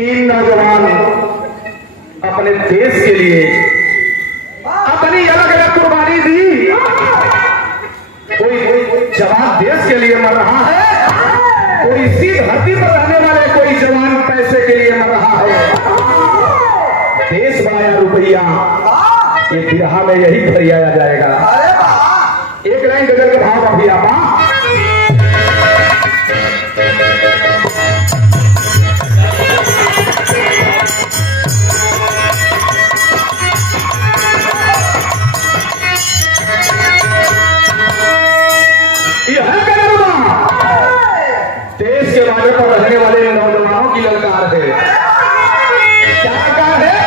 तीन नौजवान अपने देश के लिए अपनी अलग अलग कुर्बानी दी। कोई जवान देश के लिए मर रहा है, कोई इसी धरती पर रहने वाले कोई जवान पैसे के लिए मर रहा है। देश बनाया रुपया, ये बिरहा में यही फरियाया जाएगा। एक लाइन गजल का भाव अभी आपा देश के बारे पर रहने वाले नौजवानों की ललकार है। क्या ललकार है?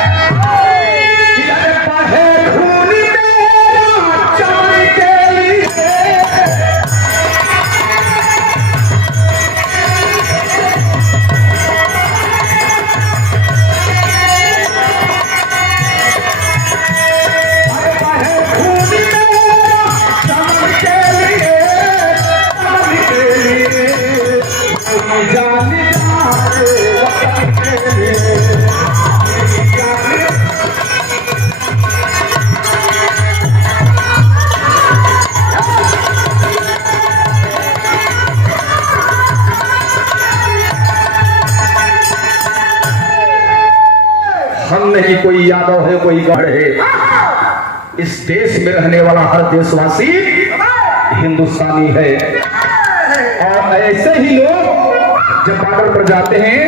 हम नहीं कोई यादव है, कोई गढ़ है। इस देश में रहने वाला हर देशवासी हिंदुस्तानी है। और ऐसे ही लोग जब बॉर्डर पर जाते हैं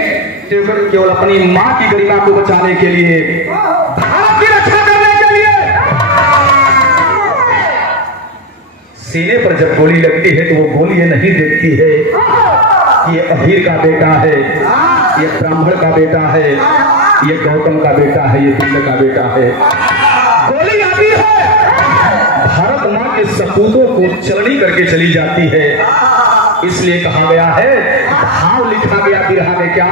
तो केवल अपनी मां की गरिमा को बचाने के लिए, भारत की रक्षा करने के लिए, सीने पर जब गोली लगती है तो वो गोली ये नहीं देखती है कि ये अहीर का बेटा है, ये ब्राह्मण का बेटा है, ये गौतम का बेटा है, ये पिंड का बेटा है। गोली आती है, भारत मां के सपूतों को चलनी करके चली जाती है। इसलिए कहा गया है, भाव लिखा गया बिरहा में क्या,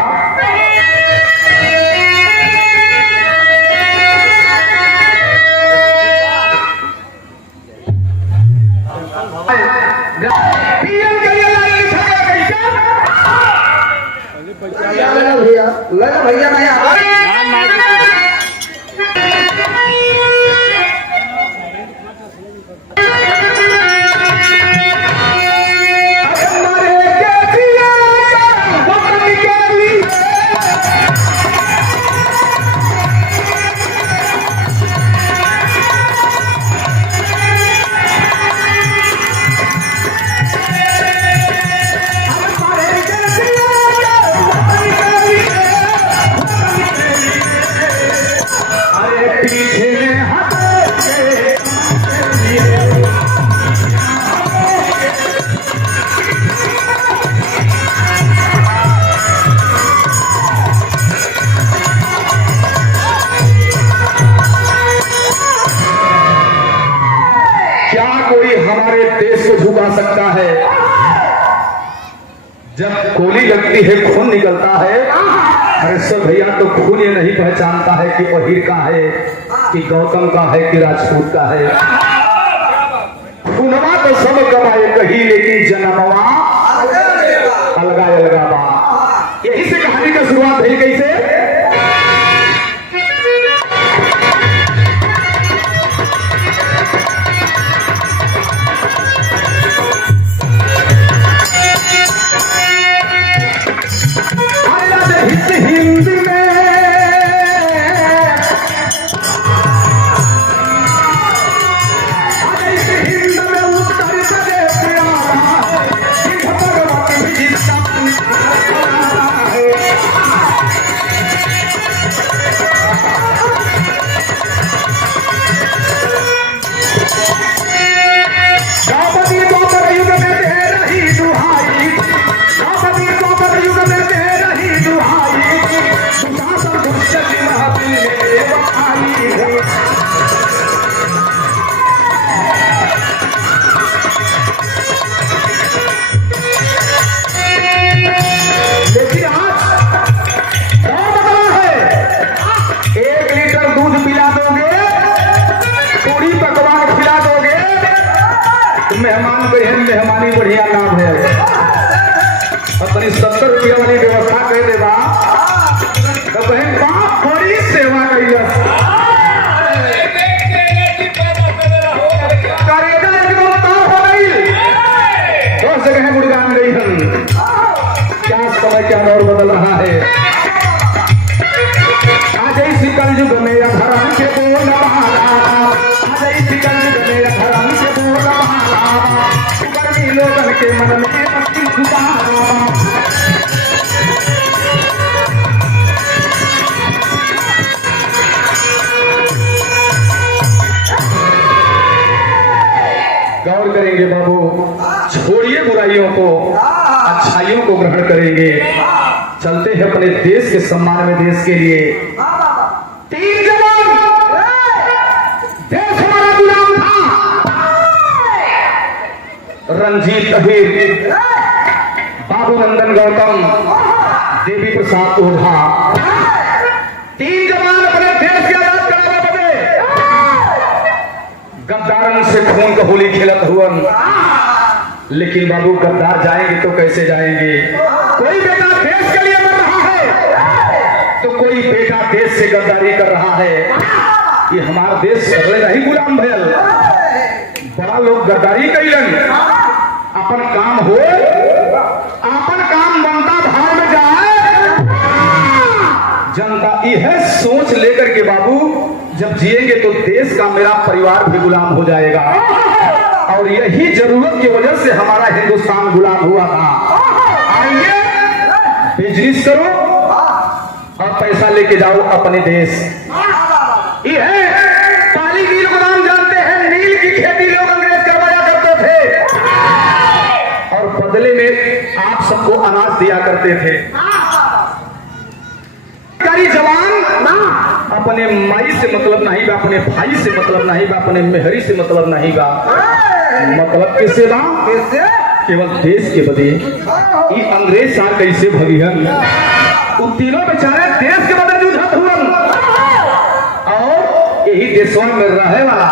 भैया भैया मैं देश को झुका सकता है? जब गोली लगती है, खून निकलता है। अरे सब भैया तो खून ये नहीं पहचानता है कि अहीर का है, कि गौतम का है, कि राजपूत का है। खूनवा तो सब कमाए कही, लेकिन जन्मवा अलगा अलगा बा। यही से कहानी की शुरुआत हुई। कैसे? हिंद में उत्तर आज इसी कलयुग में धर्म के बोल माला, आज इसी कलयुग में धर्म के बोल माला, गर्मी लोगन के मन में मस्ती सुधारा। गौर करेंगे बाबू, छोड़िए बुराइयों को, अच्छाइयों को ग्रहण करेंगे। चलते हैं अपने देश के सम्मान में, देश के लिए। तीन जवान, देश हमारा गुलाम था। रंजीत अहिर, बाबू नंदन गौतम, देवी प्रसाद ओझा, तीन जवान अपने देश की आजाद कराने बदे गद्दारन से खून का होली खेलत हुआ। लेकिन बाबू गद्दार जाएंगे तो कैसे जाएंगे? कोई बेटा देश के लिए मर रहा है तो कोई बेटा देश से गद्दारी कर रहा है। ये हमारा देश सगले नहीं गुलाम भयल, बड़ा लोग गद्दारी कैलन। अपन काम हो, अपन काम बनता भाव में जाए। जनता यह सोच लेकर के बाबू जब जिएंगे तो देश का मेरा परिवार भी गुलाम हो जाएगा। और यही जरूरत की वजह से हमारा हिंदुस्तान गुलाम हुआ था। आइए बिजनेस करो और पैसा लेके जाओ अपने देश। ये है पाली नील गुलाम, जानते हैं नील की खेती लोग अंग्रेज करवाया करते थे और बदले में आप सबको अनाज दिया करते थे। जवान अपने माई से मतलब नहीं बा, अपने भाई से मतलब नहीं बा, अपने मेहरी से मतलब नहीं बा, मतलब किससे बा? केवल देश के बदे। ये अंग्रेज सार कैसे भगिहन, उन तीनों बेचारे देश के बदे युद्ध हुआ और यही देशों में रहे वाला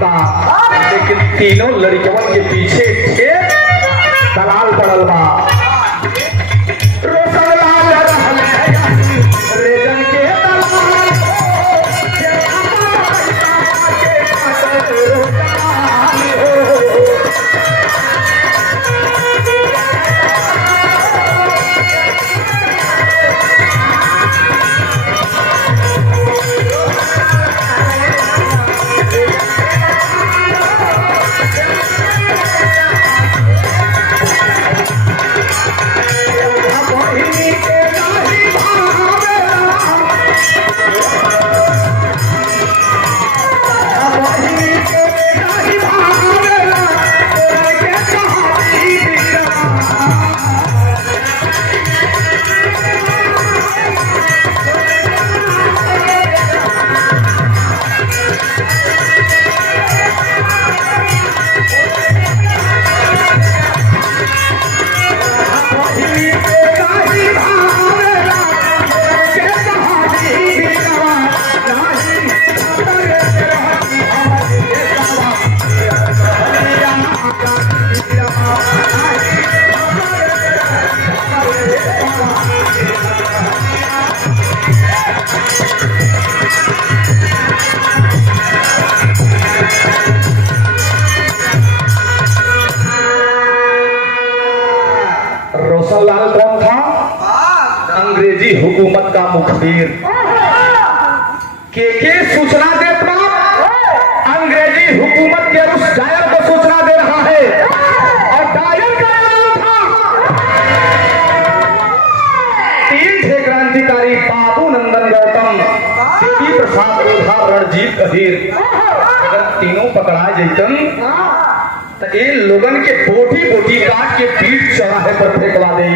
होता, लेकिन तीनों लड़कियों के पीछे ढेर दलाल पड़ल बा। रोशन लाल रेजन के दलाल रोशनलाल कौन था? अंग्रेजी हुकूमत का मुखबिर। के सूचना देत बा? अंग्रेजी हुकूमत के उस डायर को सूचना दे रहा है, और डायर का नाम था तीन थे क्रांतिकारी बाबू नंदन गौतम, देवी प्रसाद ओझा, रणजीत अहीर। अगर तीनों पकड़ा जैतन तो इन लोगन के बोटी बोटी काट के पीठ चौराहे पर फेंकवा दे,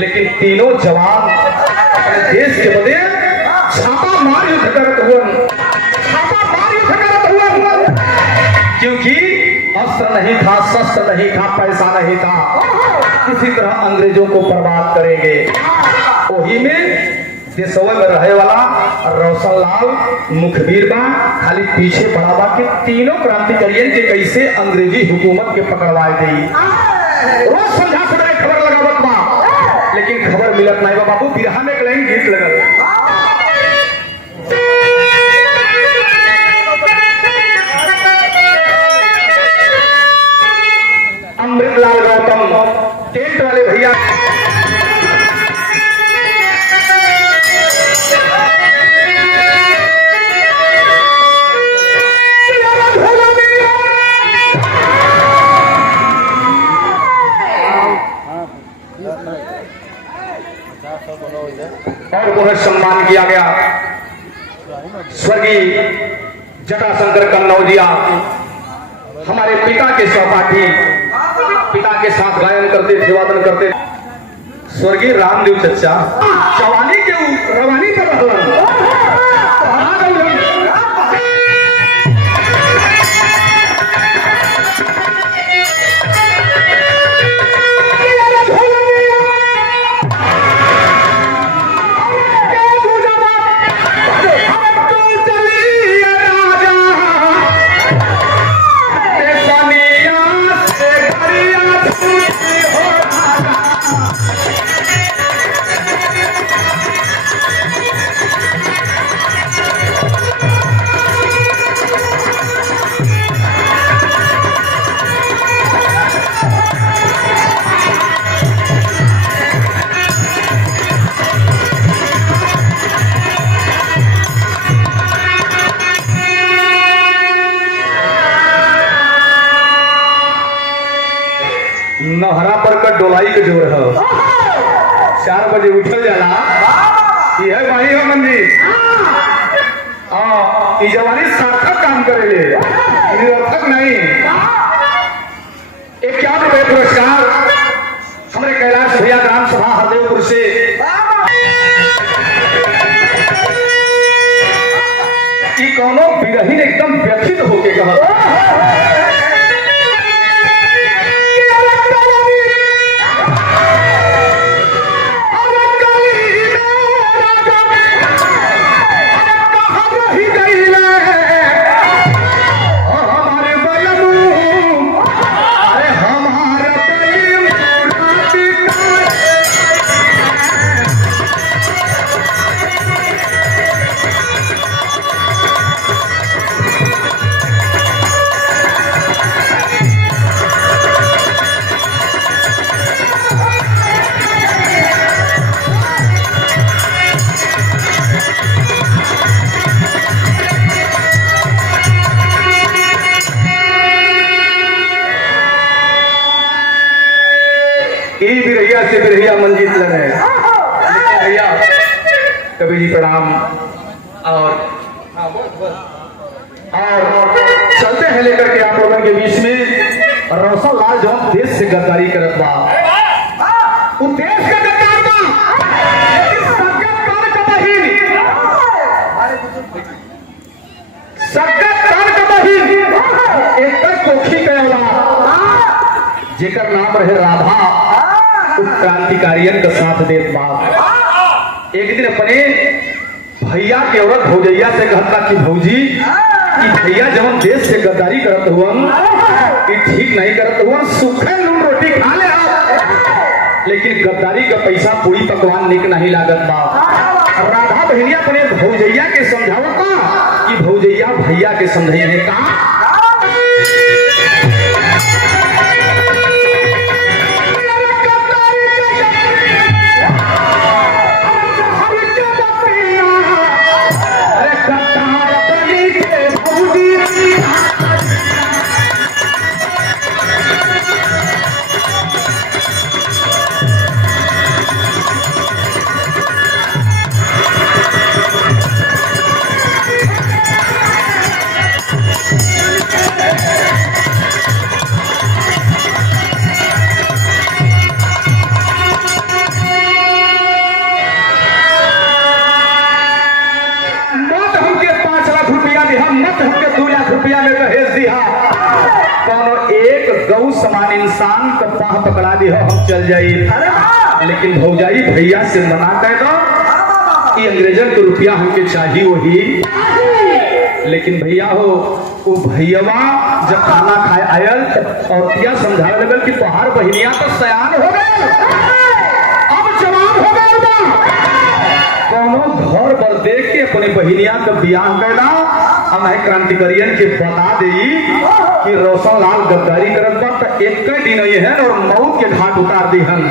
लेकिन तीनों जवान अपने देश के बदे छापा मार युद्ध करत हुआ, क्योंकि अस्त्र नहीं था, शस्त्र नहीं था, पैसा नहीं था, किसी तरह अंग्रेजों को बर्बाद करेंगे। वही में देशवा में रहे वाला रोशनलाल मुखबिर बा, खाली पीछे पड़ा बा कि तीनों क्रांतिकारियों के कैसे अंग्रेजी हुकूमत के पकड़वाए गई। रोज संध्या सुबह खबर लगावत बा, लेकिन खबर मिलत नहीं बा। बाबू बिरहा में एक लाइन गीत लगल, अमृतलाल गौतम टेंट वाले भैया और उन्हें सम्मान किया गया। स्वर्गीय जटाशंकर कन्नौजिया हमारे पिता के सहपाठी, पिता के साथ गायन करते थे, वादन करते। स्वर्गीय रामदेव चचा जवानी के रवानी पर रहलन, नहरा पर का डोलाई के जोर है, 4 बजे उठल जाला, यह वही हो मंदिर। हाँ, जवानी सार्थक काम करेले, निरर्थक नहीं। एक क्या रुपये पुरस्कार हमारे कैलाश भैया ग्राम सभा हरदेवपुर से कौनो बिरहीन एकदम व्यथित होके कहा, से बिरहिया मंजीत लगे। भैया कबीर जी प्रणाम। और चलते हैं लेकर के आप लोगों के बीच में रोशन लाल जो देश से गद्दारी करत बा, वो देश का गद्दार बा, लेकिन सगत कान का बहिन, सगत कान का बहिन एक कोखी के औलाद जेकर नाम रहे राधा, उस क्रांतिकारियन का साथ देत बा। एक दिन अपने भैया के औरत भौजैया से कहता कि भौजी कि भैया जब हम देश से गद्दारी करत हुआ कि ठीक नहीं करत हुआ, सूखे नून रोटी खा ले आप, लेकिन गद्दारी का पैसा पूरी पकवान निक नहीं लागत बा। राधा बहनिया अपने भौजैया के समझावता कि भौजैया भैया के समझे है का समान इंसान का पाह पकड़ा दी हो हम चल जाई, लेकिन भौजाई भैया से मना कर दो कि अंग्रेजन के रुपया हमके चाहिए वही। लेकिन भैया हो वो भैयावा जब खाना खाए आयल और तिया समझाने लगल कि तोहार बहनिया तो सयान हो गए, अब जवान हो गए कोनो घर पर देख के अपनी बहनिया का ब्याह करना। हम है क्रांतिकारियन के बता दी कि रोशन लाल गद्दारी करत बा त एक दिन ये है और मौत के घाट उतार दी हन।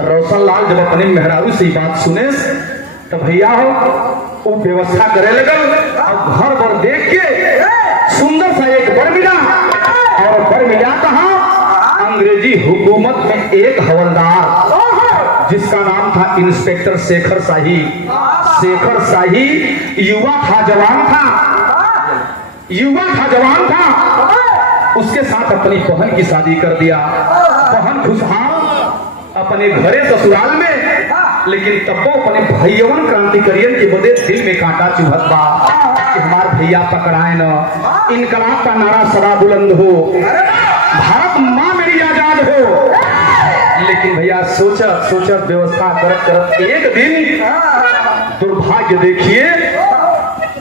रोशन लाल जब अपने मेहरारू से बात सुने तो भैया हो वो व्यवस्था करे लगल और घर पर देख के सुंदर सा एक बर मिला, और बर मिला कहा अंग्रेजी हुकूमत में एक हवलदार जिसका नाम था इंस्पेक्टर शेखर शाही। शेखर शाही युवा था, जवान था, उसके साथ अपनी बहन की शादी कर दिया। बहन खुशहाल अपने घरे ससुराल में, लेकिन तब वो अपने भैयवन क्रांतिकारियन के बदे दिल में कांटा चुभत बा कि हमार भैया पकड़ाए न, इनकलाब का नारा सदा बुलंद हो, भारत माँ मेरी आजाद हो। लेकिन भैया सोचा व्यवस्था करत एक दिन दुर्भाग्य देखिए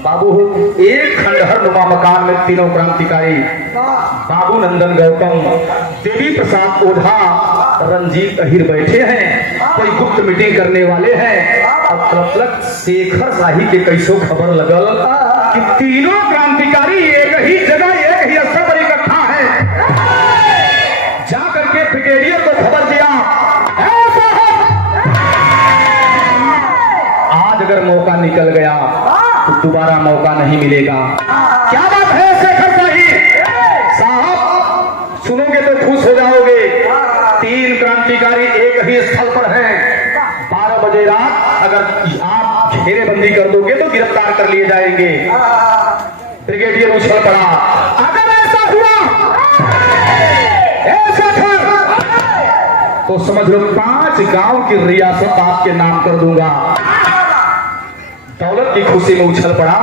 बाबू एक खंडहर नुमा मकान में तीनों क्रांतिकारी बाबू नंदन गौतम, देवी प्रसाद ओझा, रंजीत अहिर बैठे हैं, कोई गुप्त मीटिंग करने वाले हैं। अब तब शेखर शाही के कैसो खबर लगल कि तीनों क्रांतिकारी एक ही जगह एक ही स्थल पर इकट्ठा है। जाकर के ब्रिगेडियर को खबर दिया, आज अगर मौका निकल गया तो दोबारा मौका नहीं मिलेगा। क्या बात है शेखर शाही साहब, सुनोगे तो खुश हो जाओगे। तीन क्रांतिकारी एक ही स्थल पर हैं। 12 बजे रात अगर आप घेरेबंदी कर दोगे तो गिरफ्तार कर लिए जाएंगे। ब्रिगेडियर उछल पड़ा, अगर ऐसा हुआ तो समझ लो 5 गांव की रियासत आपके नाम कर दूंगा। दौलत की खुशी में उछल पड़ा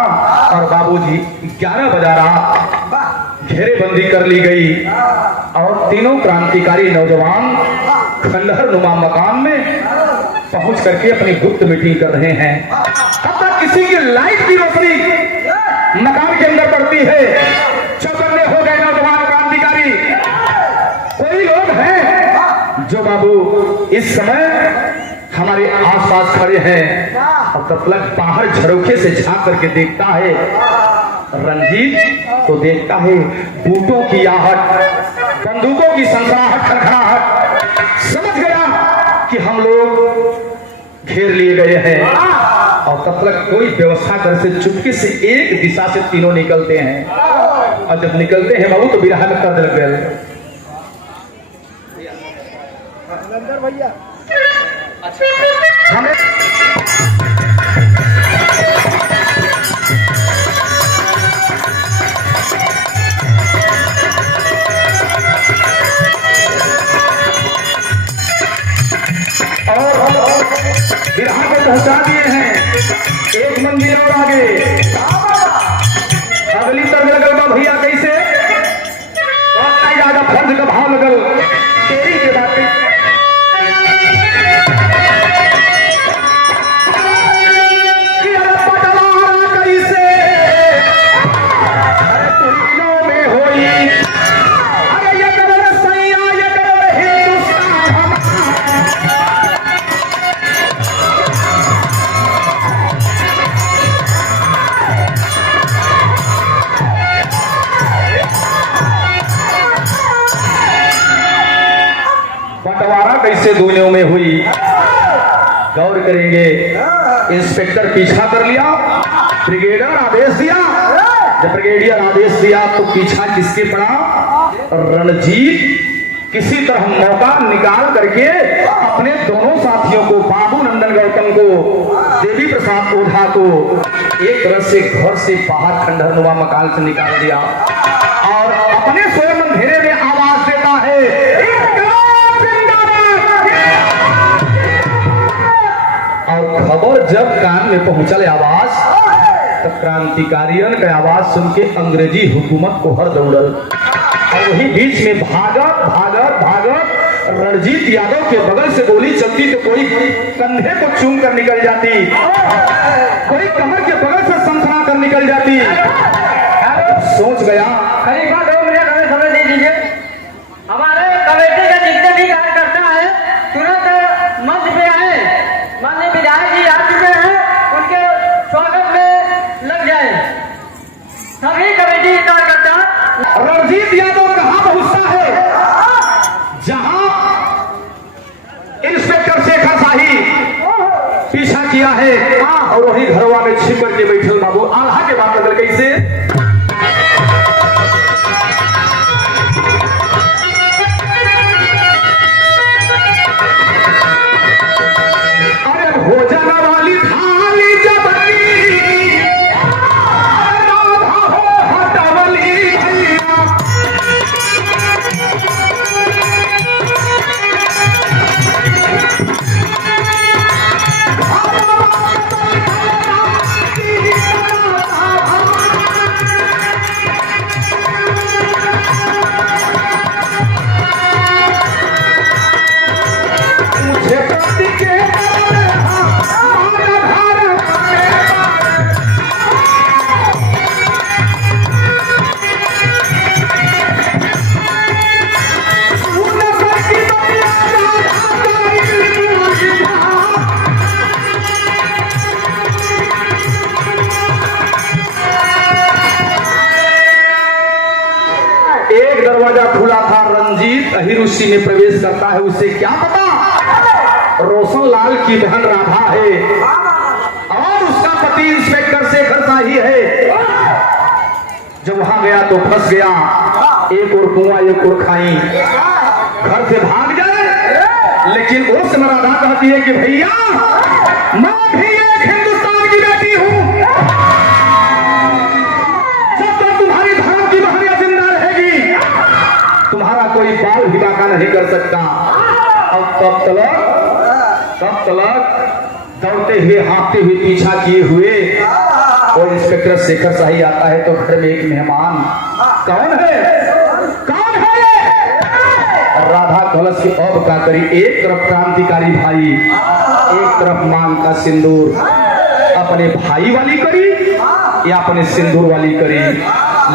और बाबूजी 11 बजा रात घेरेबंदी कर ली गई और तीनों क्रांतिकारी नौजवान खंडहर नुमा मकान में पहुंच करके अपनी गुप्त मीटिंग कर रहे हैं। तब तक किसी की लाइट की रोशनी मकान के अंदर पड़ती है। चौकन्ने हो गए नौजवान क्रांतिकारी। कोई लोग हैं जो बाबू इस समय हमारे आसपास खड़े हैं और तब तक बाहर झरोखे से झांक करके देखता है। रंजीत तो देखता है बूटों की आहट, बंदूकों की सनसनाहट, खड़खड़ाहट, समझ गया कि हम लोग घेर लिए गए हैं। और तब तक कोई व्यवस्था कर से चुपके से एक दिशा से तीनों निकलते हैं और जब निकलते हैं बाबू तो बिरहा में कर लग गया। भैया हमें और बिरहा को पहुंचा दिए हैं एक मंजिल और आगे अगली तरफ लगल बा भैया कैसे बहुत ज्यादा फर्ज का भाव लगल तेरी के बातें कि अरे पटवारा कैसे अरे तुरियों में होई अरे ये करो सैया ये करो हिंदुस्तान बंटवारा कैसे दुनियों में हुई गौर करेंगे इंस्पेक्टर पीछा कर लिया ब्रिगेडियर आदेश दिया जब ब्रिगेडियर आदेश दिया तो पीछा किसके पड़ा रणजीत किसी तरह मौका निकाल करके अपने दोनों साथियों को बाबू नंदन गौतम को देवी प्रसाद ओझा को एक तरह से घर से बाहर खंडहरनुमा मकान से निकाल दिया और अपने स्वयं अंधेरे में आवाज देता है और खबर जब कान में पहुंचल आवाज तब क्रांतिकारियों का आवाज सुन के अंग्रेजी हुकूमत को हर दौड़ल और वही बीच में भागत भागत भागत रणजीत यादव के बगल से गोली चलती तो कोई कंधे को चूम कर निकल जाती कोई कमर के बगल से सनसना कर निकल जाती सोच गया खलीफा 2 मिनट हमें समय दे दीजिए। हमारे कमेटी का जितने भी कार्यकर्ता है तुरंत मंच पे आए। माननीय विधायक जी आ चुके हैं, उनके स्वागत में लग जाए। सभी कमेटी कार्यकर्ता रणजीत यादव कहां पहुंचता है जहां इंस्पेक्टर शेखर शाही पीछा किया है और वही घरवा में छिप करके बैठे बाबू आल्हा के बात बदल कैसे अरे भोजन वाली थाली जबरी राधा हो हटवली भैया मुझे पति के एक दरवाजा खुला था रंजीत अहिर उसी में प्रवेश करता है उसे क्या पता रोशन लाल की बहन राधा है और उसका पति इंस्पेक्टर शेखर शाही है। जब वहां गया तो फंस गया एक और कुआं एक और खाई घर से भाग जाए लेकिन उस समय राधा कहती है कि भैया मैं भी एक हिंदुस्तान की बेटी हूं जब तक तुम्हारी धर्म की बहनियां जिंदा रहेगी तुम्हारा कोई बाल भी बाका नहीं कर सकता। अब तब तलक दौड़ते हुए हाँफते हुए पीछा किए हुए और इंस्पेक्टर शेखर शाही आता है तो घर में एक मेहमान कौन है ये? राधा कलश की अब का करी एक तरफ क्रांतिकारी भाई एक तरफ मांग का सिंदूर अपने भाई वाली करी या अपने सिंदूर वाली करी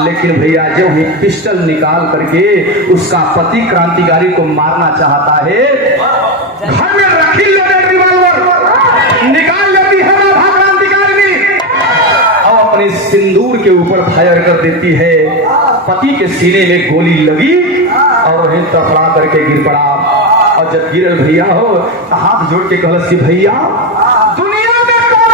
लेकिन भैया जो ही पिस्टल निकाल करके उसका पति क्रांतिकारी को मारना चाहता है घर में रखी लोडेड रिवॉल्वर निकाल लेती है राधा क्रांतिकारिणी और अपने सिंदूर के ऊपर फायर कर देती है। पति के सीने में गोली लगी और वहीं तड़फड़ा करके गिर पड़ा और जब गिरे भैया हो तो हाथ जोड़ के कलश की भैया दुनिया में कौन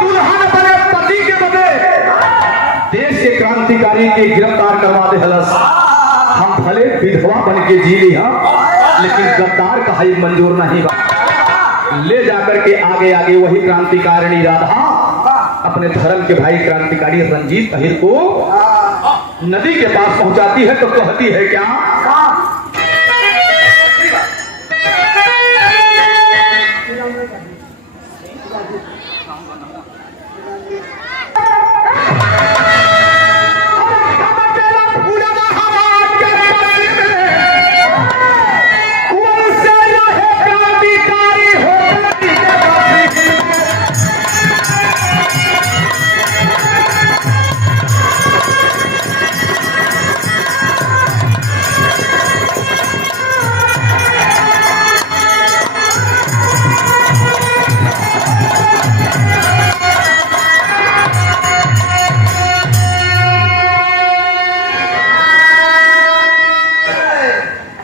दुल्हन बने पति के बदे देश के क्रांतिकारी के गिरफ्तार करवा दिहलस। हम भले विधवा बन के जी ली हम, लेकिन गद्दार का ही मंजूर नहीं बा। ले जाकर के आगे आगे वही क्रांतिकारिणी राधा अपने धर्म के भाई क्रांतिकारी रंजीत अहिर को नदी के पास पहुंचाती है तो कहती है क्या?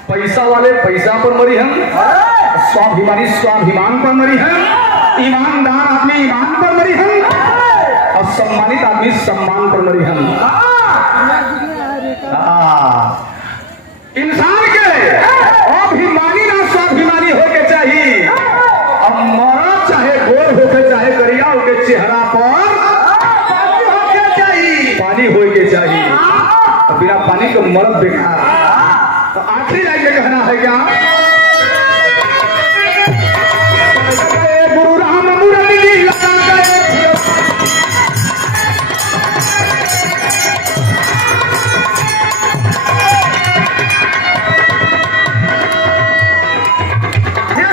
पैसा वाले पैसा पर मरी हम, स्वाभिमानी स्वाभिमान पर मरी हम, ईमानदार आदमी ईमान पर मरी हम, और सम्मानित आदमी सम्मान पर मरी हम। इंसान के अभिमानी ना स्वाभिमानी होके चाहिए। अब मरा चाहे गोर होके चाहे करिया होके, चेहरा पर पानी होके चाहिए। बिना पानी का मर्द बेकार। तो आखिरी लाइन में कहना है क्या? गुरु राम मुरली जी लगा गए।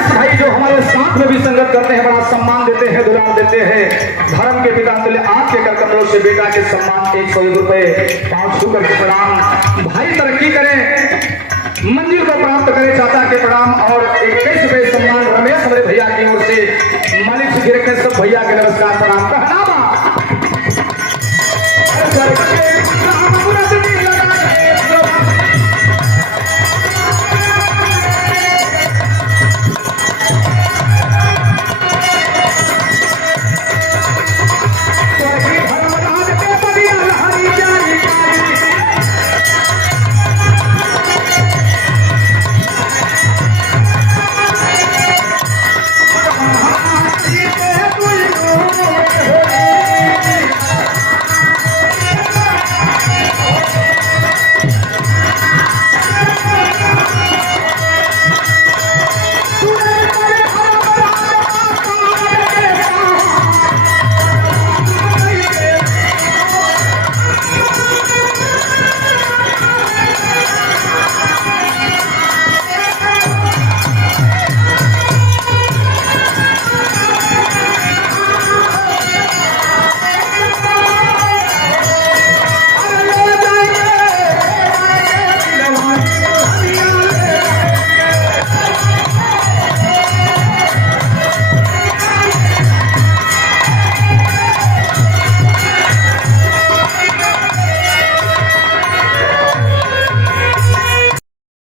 भाई जो हमारे साथ में भी संगत करते हैं, बड़ा सम्मान देते हैं, दुलार देते हैं। धर्म के पिता तुल्य आपके कर कमलों से बेटा के सम्मान 101 रुपए 5 छूकर के प्रणाम। भाई तरक्की करें, मंजिल को प्राप्त करें, चाचा के प्रणाम। और 21 रुपए सम्मान रमेश हमारे भैया की ओर से, मालिक से गिर के सब भैया के नमस्कार प्रणाम।